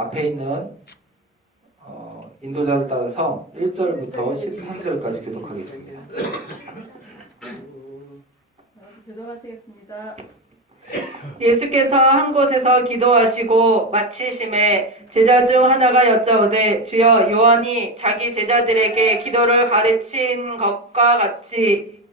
앞에 있는 인도자를 따라서 1절부터 13절까지 교독하겠습니다. 교독하시겠습니다. 예수께서 한 곳에서 기도하시고 마치심에 제자 중 하나가 여짜오되 주여 요한이 자기 제자들에게 기도를 가르친 것과 같이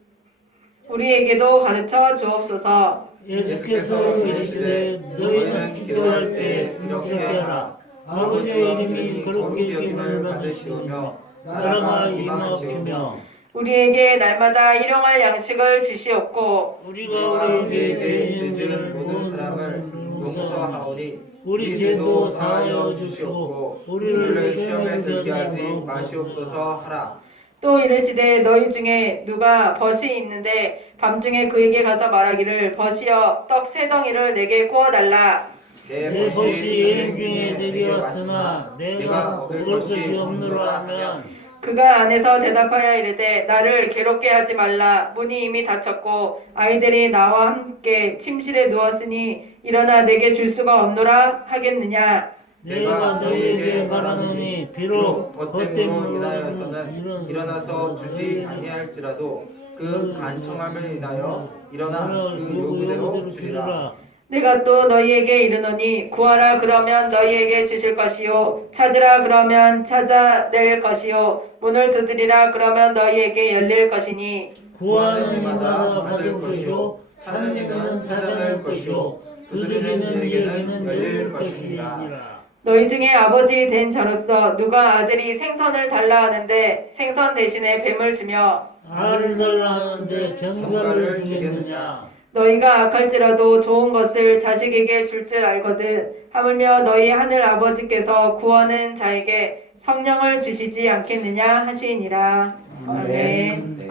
우리에게도 가르쳐 주옵소서. 예수께서 이르시되 너희는 기도할 때 이렇게 하라. 아버지의 이름이 거룩히 여김을 받으시오며 나라가 임하옵시며 우리에게 날마다 일용할 양식을 주시옵고 우리가 우리에게 죄 지은 모든 사람을 용서하오니 우리 죄도 사하여 주시옵고 우리를 시험에 들게 하지 마시옵소서 하라. 또 이르시되 너희 중에 누가 벗이 있는데 밤중에 그에게 가서 말하기를 벗이여 떡 세 덩이를 내게 구워달라. 내 벗이 여행 중에 내게 왔으나 내가 먹을 것이 없노라 하면 그가 안에서 대답하여 이르되 나를 괴롭게 하지 말라. 문이 이미 닫혔고 아이들이 나와 함께 침실에 누웠으니 일어나 내게 줄 수가 없노라 하겠느냐. 내가 너희에게 말하노니 비록 벗됨으로 인하여서는 일어나서 주지 아니할지라도 그 간청함을 인하여 일어나 그 요구대로 주리라. 내가 또 너희에게 이르노니 구하라 그러면 너희에게 주실 것이요 찾으라 그러면 찾아낼 것이요 문을 두드리라 그러면 너희에게 열릴 것이니 구하는 이마다 받을 것이요 찾는 이는 찾아낼 것이요 두드리는 이에게는 열릴 것이니라. 너희 중에 아버지 된 자로서 누가 아들이 생선을 달라 하는데 생선 대신에 뱀을 주며 알을 달라 하는데 견과를 주겠느냐. 너희가 악할지라도 좋은 것을 자식에게 줄 줄 알거든 하물며 너희 하늘 아버지께서 구하는 자에게 성령을 주시지 않겠느냐 하시니라. 아멘. 네,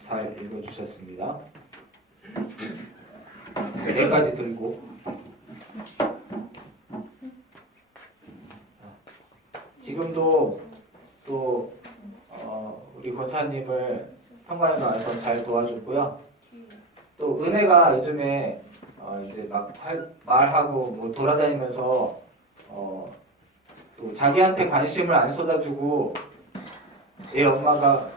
잘 읽어주셨습니다. 네까지 들고 지금도 또 우리 권사님을 현관에 나와서 잘 도와줬고요. 또 은혜가 요즘에 이제 막 말하고 뭐 돌아다니면서 또 자기한테 관심을 안 쏟아주고 애 엄마가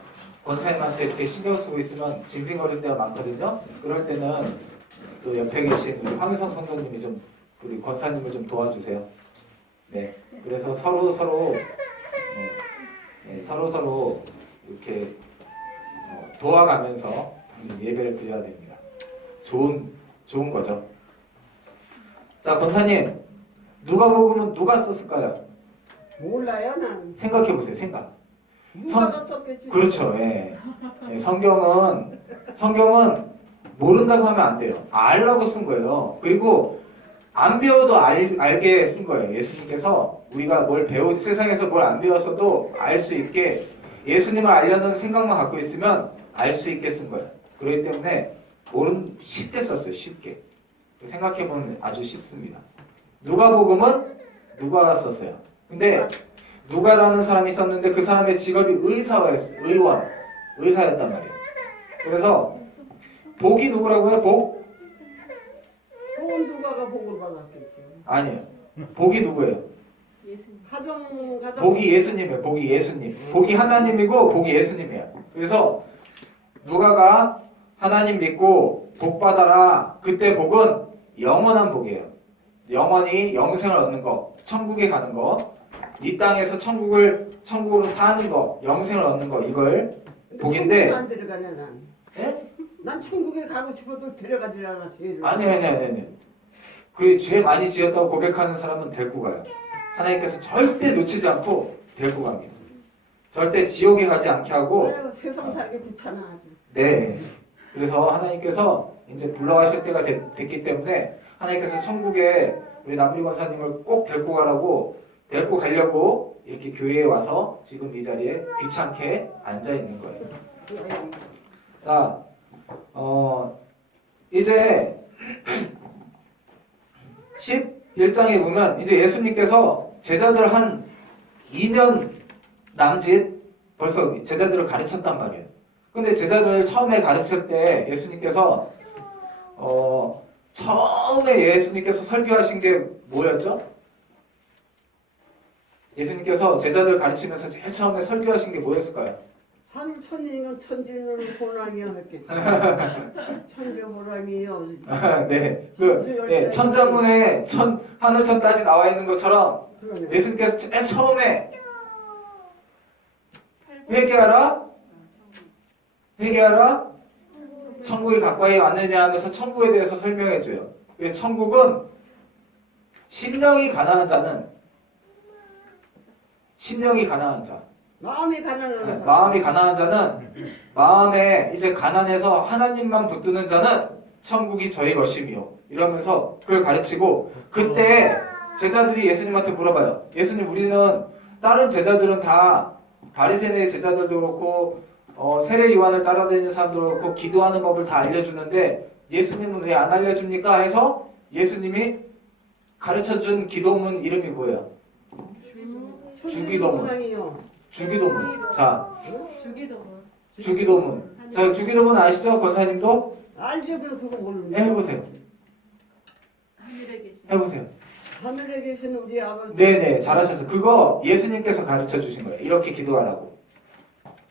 권사님한테 이렇게 신경 쓰고 있으면 징징거릴 때가 많거든요. 그럴 때는 또 옆에 계신 우리 황희성 성도님이 좀 우리 권사님을 좀 도와주세요. 네, 그래서 서로 이렇게 도와가면서 예배를 드려야 됩니다. 좋은 거죠. 자, 권사님, 누가복음은 누가 썼을까요? 몰라요, 난. 생각해 보세요. 생각. 누가가 썼겠지. 그렇죠. 예. 예, 성경은 모른다고 하면 안 돼요. 알라고 쓴 거예요. 그리고 안 배워도 알게 쓴 거예요. 예수님께서 우리가 세상에서 뭘 안 배웠어도 알 수 있게 예수님을 알려는 생각만 갖고 있으면 알 수 있게 쓴 거예요. 그렇기 때문에 쉽게 썼어요. 쉽게. 생각해보면 아주 쉽습니다. 누가복음은 누가가 썼어요. 근데 누가라는 사람이 있었는데 그 사람의 직업이 의사였단 말이에요. 그래서 복이 누구라고요? 복? 복은 누가가 복을 받았겠지. 아니에요. 복이 누구예요? 가정. 복이 예수님이에요. 복이 예수님. 복이 하나님이고 복이 예수님이에요. 그래서 누가가 하나님 믿고 복 받아라. 그때 복은 영원한 복이에요. 영원히 영생을 얻는 거, 천국에 가는 거, 이 땅에서 천국으로 사는 거, 영생을 얻는 거, 이걸 복인데. 안 데려가냐 난. 예? 난 천국에 가고 싶어도 데려가질 않아 죄를. 아니. 그 죄 많이 지었다고 고백하는 사람은 데리고 가요. 하나님께서 절대 놓치지 않고 데리고 갑니다. 절대 지옥에 가지 않게 하고. 아유, 세상 살기 귀찮아 아주. 네. 그래서 하나님께서 이제 불러가실 때가 됐기 때문에 하나님께서 천국에 우리 남미 권사님을 꼭 데리고 가려고 이렇게 교회에 와서 지금 이 자리에 귀찮게 앉아 있는 거예요. 자, 이제 11장에 보면 이제 예수님께서 제자들 한 2년 남짓 벌써 제자들을 가르쳤단 말이에요. 근데 제자들을 처음에 가르칠 때 예수님께서 처음에 예수님께서 설교하신 게 뭐였죠? 예수님께서 제자들 가르치면서 제일 처음에 설교하신 게 뭐였을까요? 하늘 천이면 천지는 호랑이야 했겠지. 천재 호랑이요. 네, 네, 천자문에 하늘 천까지 나와 있는 것처럼 그러네. 예수님께서 제일 처음에 회개하라, 회개하라, 천국이 가까이 왔느냐 하면서 천국에 대해서 설명해줘요. 천국은 심령이 가난한 자는 마음이 가난한 사람. 마음이 가난한 자는 마음에 이제 가난해서 하나님만 붙드는 자는 천국이 저희 것이며 이러면서 그걸 가르치고 그때 제자들이 예수님한테 물어봐요. 예수님 우리는 다른 제자들은 다 바리새인의 제자들도 그렇고 세례 요한을 따라다니는 사람도 그렇고 기도하는 법을 다 알려주는데 예수님은 왜 안 알려줍니까? 해서 예수님이 가르쳐준 기도문 이름이 뭐예요? 주기도문. 호랑이요. 주기도문. 자, 주기도문. 주기도문. 자, 주기도문 아시죠? 권사님도? 알지 그래 그거 모르는데. 해보세요. 하늘에 계신 해보세요. 하늘에 계신 우리 아버지. 네네, 잘하셨어요. 그거 예수님께서 가르쳐 주신 거예요. 이렇게 기도하라고.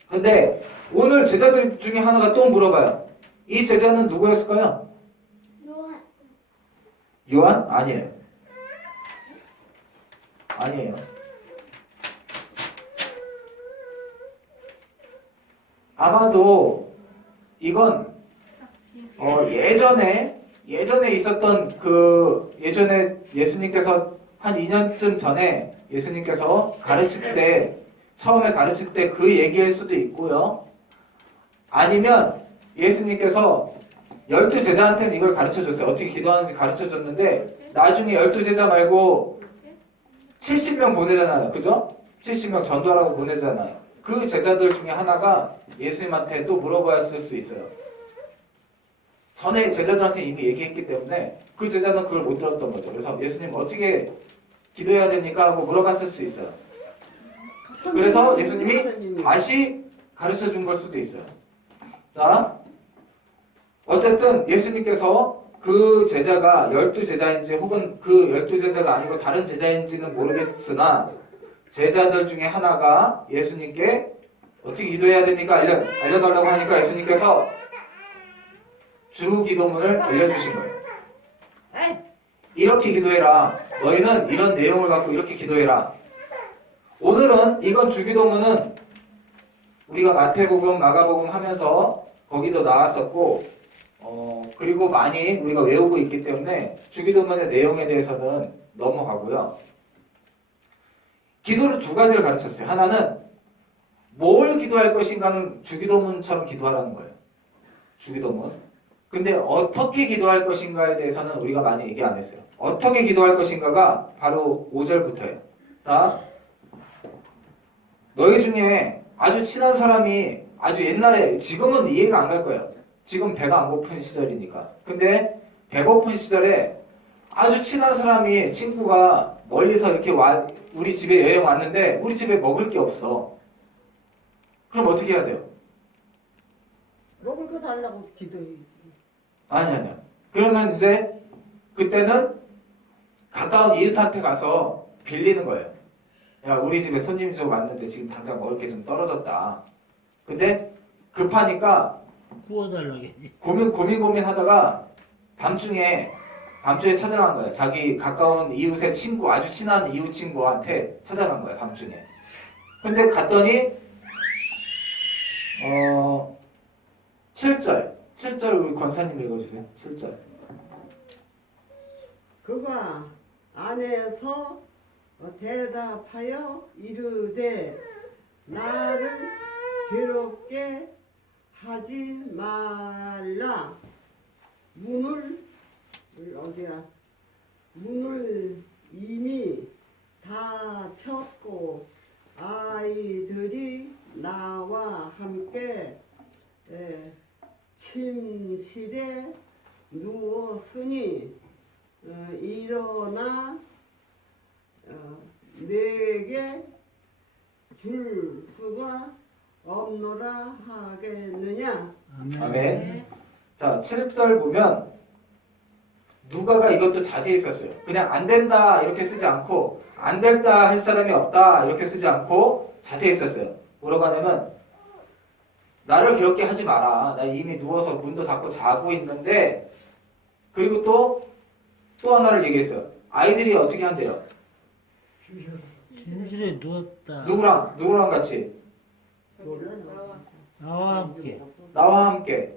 근데 오늘 제자들 중에 하나가 또 물어봐요. 이 제자는 누구였을까요? 요한? 아니에요. 아니에요. 아마도 이건 예전에 있었던 예전에 예수님께서 한 2년쯤 전에 예수님께서 처음에 가르칠 때 그 얘기일 수도 있고요. 아니면 예수님께서 12제자한테는 이걸 가르쳐줬어요. 어떻게 기도하는지 가르쳐줬는데 나중에 12제자 말고 70명 보내잖아요. 그죠? 70명 전도하라고 보내잖아요. 그 제자들 중에 하나가 예수님한테 또 물어보았을 수 있어요. 전에 제자들한테 이미 얘기했기 때문에 그 제자는 그걸 못 들었던 거죠. 그래서 예수님 어떻게 기도해야 됩니까? 하고 물어봤을 수 있어요. 그래서 예수님이 다시 가르쳐 준 걸 수도 있어요. 자, 어쨌든 예수님께서 그 제자가 12제자인지 혹은 그 12제자가 아니고 다른 제자인지는 모르겠으나 제자들 중에 하나가 예수님께 어떻게 기도해야 됩니까? 알려달라고 하니까 예수님께서 주기도문을 알려주신 거예요. 이렇게 기도해라. 너희는 이런 내용을 갖고 이렇게 기도해라. 오늘은 이건 주기도문은 우리가 마태복음, 마가복음 하면서 거기도 나왔었고 그리고 많이 우리가 외우고 있기 때문에 주기도문의 내용에 대해서는 넘어가고요. 기도를 두 가지를 가르쳤어요. 하나는 뭘 기도할 것인가는 주기도문처럼 기도하라는 거예요. 주기도문. 근데 어떻게 기도할 것인가에 대해서는 우리가 많이 얘기 안 했어요. 어떻게 기도할 것인가가 바로 5절부터예요. 자, 너희 중에 아주 친한 사람이 아주 옛날에 지금은 이해가 안 갈 거예요. 지금 배가 안 고픈 시절이니까. 근데 배고픈 시절에 아주 친한 사람이 친구가 멀리서 이렇게 우리 집에 여행 왔는데 우리 집에 먹을 게 없어. 그럼 어떻게 해야 돼요? 먹을 거 달라고 기도해. 아니요. 그러면 이제 그때는 가까운 이웃한테 가서 빌리는 거예요. 야, 우리 집에 손님이 좀 왔는데 지금 당장 먹을 게 좀 떨어졌다. 근데 급하니까 구워달라게. 고민하다가 밤중에 찾아간 거예요. 자기 가까운 이웃의 친구, 아주 친한 이웃 친구한테 찾아간 거예요. 밤중에. 근데 갔더니 7절 우리 권사님 읽어주세요. 7절. 그가 안에서 대답하여 이르되 나를 괴롭게 하지 말라. 문을 이미 닫혔고 아이들이 나와 함께 침실에 누웠으니 일어나 내게 줄 수가 없노라 하겠느냐. 아멘. 자, 7절 보면 누가가 이것도 자세히 썼어요. 그냥 안 된다 이렇게 쓰지 않고 안 된다 할 사람이 없다 이렇게 쓰지 않고 자세히 썼어요. 뭐라고 하냐면 나를 그렇게 하지 마라. 나 이미 누워서 문도 닫고 자고 있는데 그리고 또 하나를 얘기했어요. 아이들이 어떻게 한대요? 침실에 누웠다. 누구랑 같이? 나와 함께. 나와 함께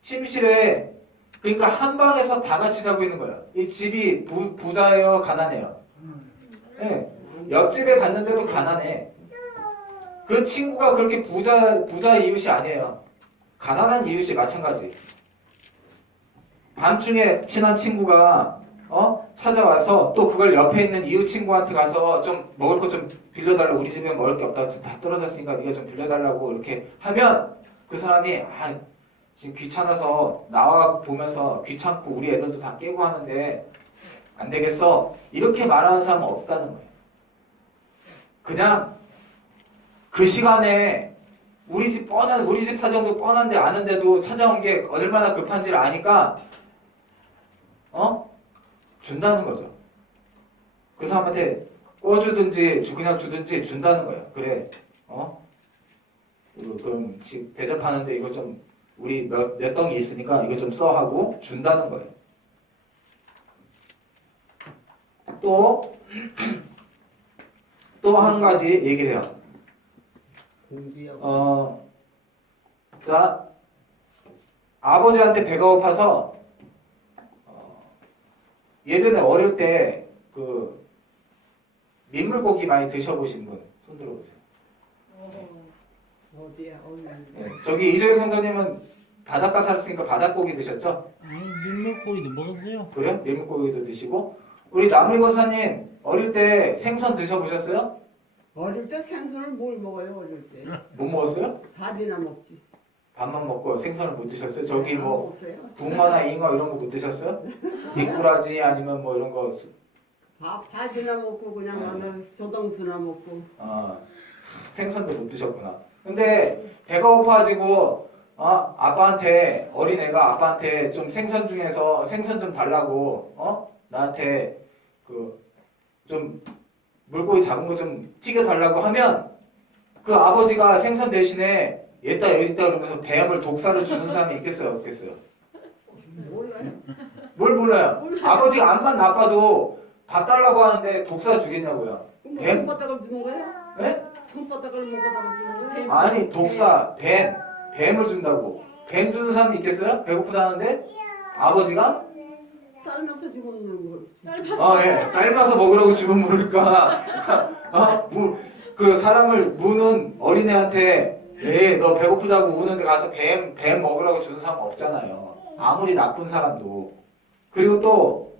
침실에 그러니까 한 방에서 다 같이 자고 있는 거예요. 이 집이 부자예요, 가난해요? 네. 옆집에 갔는데도 가난해. 그 친구가 그렇게 부자 이웃이 아니에요. 가난한 이웃이 마찬가지. 밤중에 친한 친구가 찾아와서 또 그걸 옆에 있는 이웃 친구한테 가서 좀 먹을 거 좀 빌려달라고 우리 집에 먹을 게 없다 다 떨어졌으니까 네가 좀 빌려달라고 이렇게 하면 그 사람이 지금 귀찮아서 나와 보면서 귀찮고 우리 애들도 다 깨고 하는데 안 되겠어 이렇게 말하는 사람은 없다는 거예요. 그냥 그 시간에 우리 집 사정도 뻔한데 아는데도 찾아온 게 얼마나 급한지를 아니까 준다는 거죠. 그 사람한테 꿔주든지 그냥 주든지 준다는 거예요. 그래, 이거 그럼 집 대접하는데 이거 좀 우리 몇 덩이 있으니까 이거 좀 써 하고 준다는 거예요. 또 한 가지 얘기를 해요. 자, 아버지한테 배가 고파서 예전에 어릴 때 그 민물고기 많이 드셔보신 분 손 들어보세요. 어디야? 네, 저기 이조영 성도님은 바닷가 살았으니까 바닷고기 드셨죠? 아니 민물고기도 먹었어요. 그래요? 민물고기도 드시고 우리 남리 권사님 어릴 때 생선 드셔보셨어요? 어릴 때 생선을 뭘 먹어요? 어릴 때 못 먹었어요? 밥이나 먹지. 밥만 먹고 생선을 못 드셨어요? 저기 안 뭐 먹었어요? 붕어나 잉어 이런 거 못 드셨어요? 미꾸라지 아니면 뭐 이런 거 밥이나 먹고 그냥 나는 조동수나 먹고. 생선도 못 드셨구나. 근데 배가 고파가지고 아빠한테 어린애가 아빠한테 좀 생선 중에서 생선 좀 달라고 나한테 그 좀 물고기 작은 거 좀 튀겨 달라고 하면 그 아버지가 생선 대신에 얘다 여기다 그러면서 뱀을 독사를 주는 사람이 있겠어요, 없겠어요? 몰라요. 뭘 몰라요? 아버지가 암만 나빠도 봐달라고 하는데 독사 주겠냐고요? 뱀? 손바닥을 주는 거야? 네? 손바닥을 먹어다가 주는 거야? 아니 독사, 뱀을 준다고. 뱀 주는 사람이 있겠어요? 배고프다는데? 아버지가? 삶아서 주는 거. 예, 삶아서 먹으라고 주면 모를까. 그 사람을 무는 어린애한테 너 배고프다고 우는데 가서 뱀 먹으라고 주는 사람 없잖아요. 아무리 나쁜 사람도. 그리고 또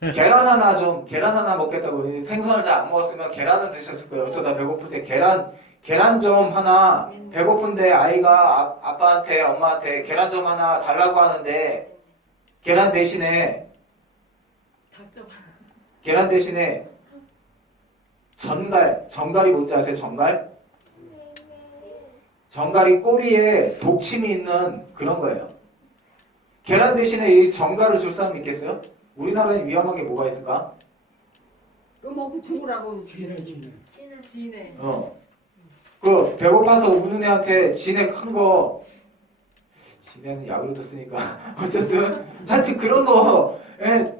계란 하나 먹겠다고 생선을 잘 안 먹었으면 계란은 드셨을 거예요. 어쩌다 배고플 때 계란 좀 하나 배고픈데 아이가 아빠한테 엄마한테 계란 좀 하나 달라고 하는데 계란 대신에 정갈이 뭔지 아세요? 정갈이 꼬리에 독침이 있는 그런 거예요. 계란 대신에 이 정갈을 줄 사람 있겠어요? 우리나라에 위험한 게 뭐가 있을까? 그 먹고 죽으라고. 지네. 그 배고파서 우는 애한테 지네 큰 거 지네는 약으로도 쓰니까 어쨌든 하여튼 그런 거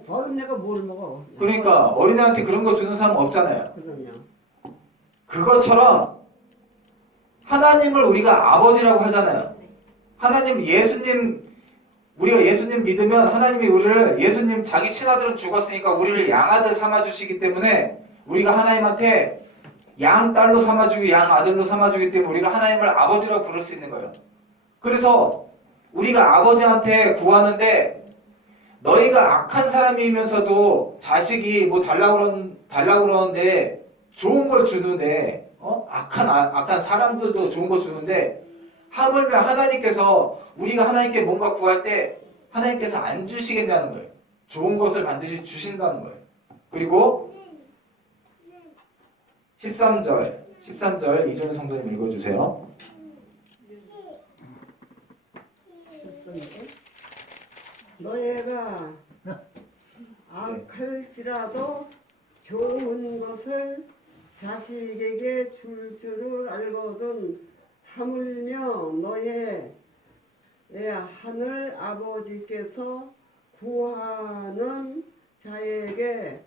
어린애가 뭘 먹어? 그러니까 어린애한테 그런 거 주는 사람은 없잖아요. 그러냐. 그것처럼 하나님을 우리가 아버지라고 하잖아요. 하나님 우리가 예수님 믿으면 하나님이 우리를 예수님 자기 친아들은 죽었으니까 우리를 양아들 삼아주시기 때문에 우리가 하나님한테 양딸로 삼아주고 양아들로 삼아주기 때문에 우리가 하나님을 아버지라고 부를 수 있는 거예요. 그래서 우리가 아버지한테 구하는데 너희가 악한 사람이면서도 자식이 뭐 달라고 그러는데 좋은 걸 주는데 악한 사람들도 좋은 거 주는데 하물며 하나님께서 우리가 하나님께 뭔가 구할 때 하나님께서 안 주시겠냐는 거예요. 좋은 것을 반드시 주신다는 거예요. 그리고 13절 이준희 성도님 읽어주세요. 너희가 악할지라도 좋은 것을 자식에게 줄 줄을 알거든 하물며 너의 하늘 아버지께서 구하는 자에게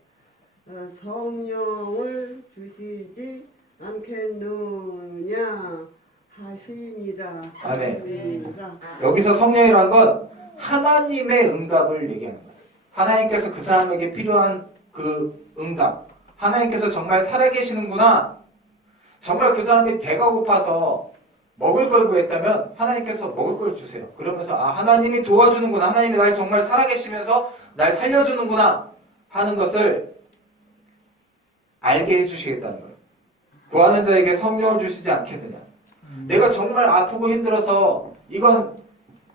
성령을 주시지 않겠느냐 하시니라. 아멘. 여기서 성령이란 건 하나님의 응답을 얘기하는 거예요. 하나님께서 그 사람에게 필요한 그 응답. 하나님께서 정말 살아계시는구나. 정말 그 사람이 배가 고파서 먹을 걸 구했다면 하나님께서 먹을 걸 주세요. 그러면서 하나님이 도와주는구나. 하나님이 날 정말 살아계시면서 날 살려주는구나 하는 것을 알게 해주시겠다는 거예요. 구하는 자에게 성령을 주시지 않겠느냐. 내가 정말 아프고 힘들어서 이건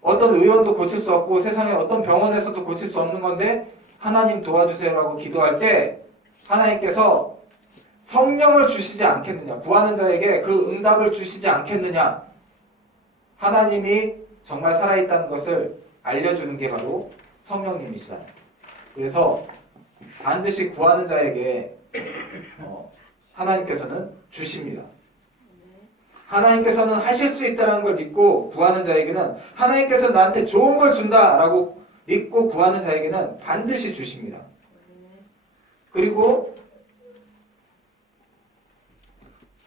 어떤 의원도 고칠 수 없고 세상에 어떤 병원에서도 고칠 수 없는 건데 하나님 도와주세요라고 기도할 때 하나님께서 성령을 주시지 않겠느냐. 구하는 자에게 그 응답을 주시지 않겠느냐. 하나님이 정말 살아있다는 것을 알려주는 게 바로 성령님이시잖아요. 그래서 반드시 구하는 자에게 하나님께서는 주십니다. 하나님께서는 하실 수 있다는 걸 믿고 구하는 자에게는 하나님께서 나한테 좋은 걸 준다라고 믿고 구하는 자에게는 반드시 주십니다. 그리고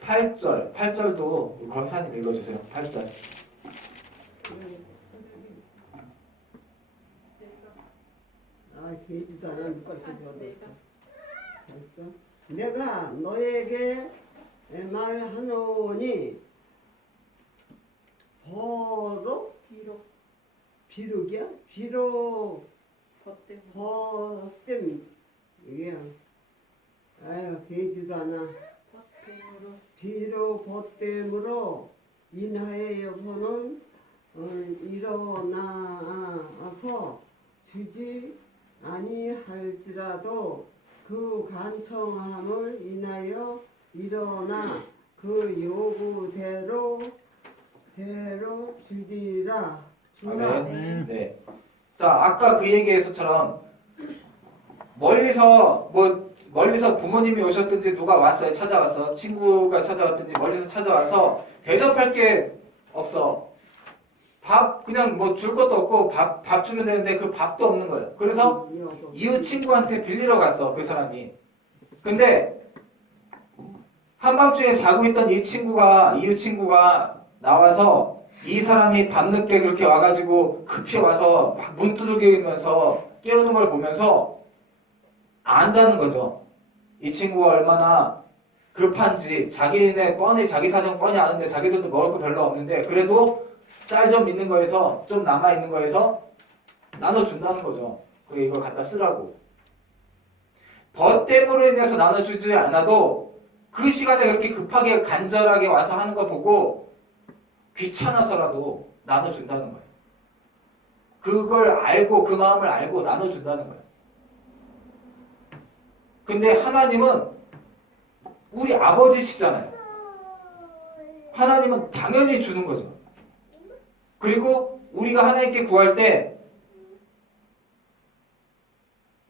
8절도 권사님 읽어주세요. 8절. 되지도 않아. 누가 이렇게 되었어. 내가 너에게 말하노니 비룩이야? 벗됨 이게 아유 되지도 않아. 비록 벗됨으로 인하여서는 일어나서 주지 아니할지라도 그 간청함을 인하여 일어나 그 요구대로 주리라. 아멘. 네. 자, 아까 그 얘기에서처럼 멀리서 부모님이 오셨든지 누가 왔어요. 찾아왔어. 친구가 찾아왔든지 멀리서 찾아와서 대접할 게 없어. 밥 그냥 뭐 줄 것도 없고 밥 주면 되는데 그 밥도 없는 거예요. 그래서 이웃 친구한테 빌리러 갔어. 그 사람이. 근데 한밤중에 자고 있던 이웃 친구가 나와서 이 사람이 밤늦게 그렇게 와가지고 급히 와서 막 문 두들기면서 깨우는 걸 보면서 안다는 거죠. 이 친구가 얼마나 급한지 자기네 자기 사정 뻔히 아는데 자기들도 먹을 거 별로 없는데 그래도 쌀 좀 있는 거에서 좀 남아있는 거에서 나눠준다는 거죠. 그래 이거 갖다 쓰라고. 벗됨으로 인해서 나눠주지 않아도 그 시간에 그렇게 급하게 간절하게 와서 하는 거 보고 귀찮아서라도 나눠준다는 거예요. 그걸 알고 그 마음을 알고 나눠준다는 거예요. 근데 하나님은 우리 아버지시잖아요. 하나님은 당연히 주는 거죠. 그리고 우리가 하나님께 구할 때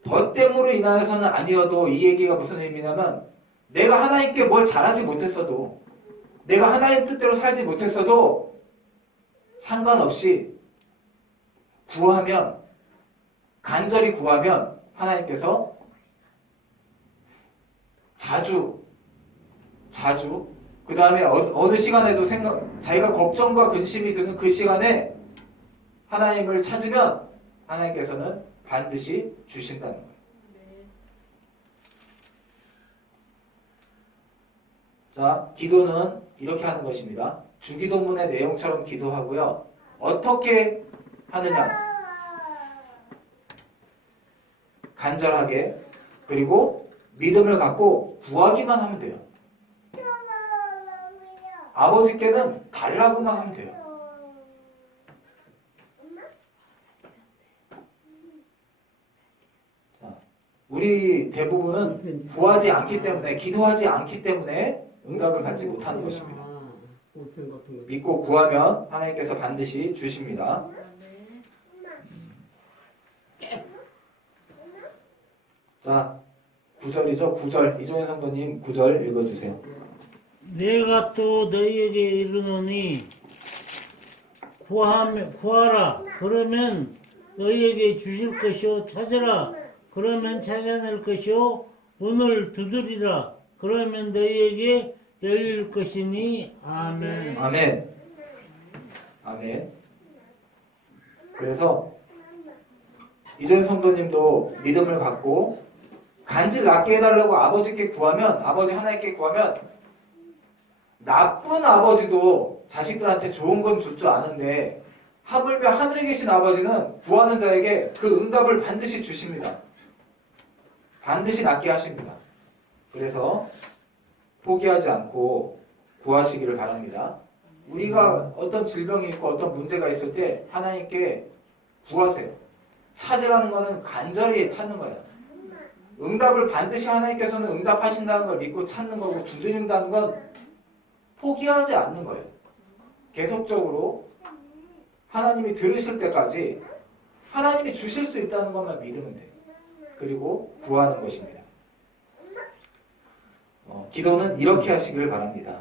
벗됨으로 인하여서는 아니어도 이 얘기가 무슨 의미냐면 내가 하나님께 뭘 잘하지 못했어도 내가 하나님 뜻대로 살지 못했어도 상관없이 구하면 간절히 구하면 하나님께서 자주 그 다음에 어느 시간에도 자기가 걱정과 근심이 드는 그 시간에 하나님을 찾으면 하나님께서는 반드시 주신다는 거예요. 자, 기도는 이렇게 하는 것입니다. 주기도문의 내용처럼 기도하고요. 어떻게 하느냐? 간절하게 그리고 믿음을 갖고 구하기만 하면 돼요. 아버지께는 달라고만 하면 돼요. 자, 우리 대부분은 구하지 않기 때문에 기도하지 않기 때문에 응답을 받지 못하는 것입니다. 믿고 구하면 하나님께서 반드시 주십니다. 자, 9절이죠. 9절. 이종현 성도님 9절 읽어주세요. 내가 또 너희에게 이르노니 구하라 그러면 너희에게 주실 것이요 찾으라 그러면 찾아낼 것이요 문을 두드리라 그러면 너희에게 열릴 것이니 아멘. 아멘. 아멘. 그래서 이종현 성도님도 믿음을 갖고 간질 낫게 해달라고 아버지께 구하면, 아버지 하나님께 구하면 나쁜 아버지도 자식들한테 좋은 건 줄 줄 아는데 하물며 하늘에 계신 아버지는 구하는 자에게 그 응답을 반드시 주십니다. 반드시 낫게 하십니다. 그래서 포기하지 않고 구하시기를 바랍니다. 우리가 어떤 질병이 있고 어떤 문제가 있을 때 하나님께 구하세요. 찾으라는 것은 간절히 찾는 거예요. 응답을 반드시 하나님께서는 응답하신다는 걸 믿고 찾는 거고, 두드린다는 건 포기하지 않는 거예요. 계속적으로 하나님이 들으실 때까지 하나님이 주실 수 있다는 것만 믿으면 돼요. 그리고 구하는 것입니다. 기도는 이렇게 하시길 바랍니다.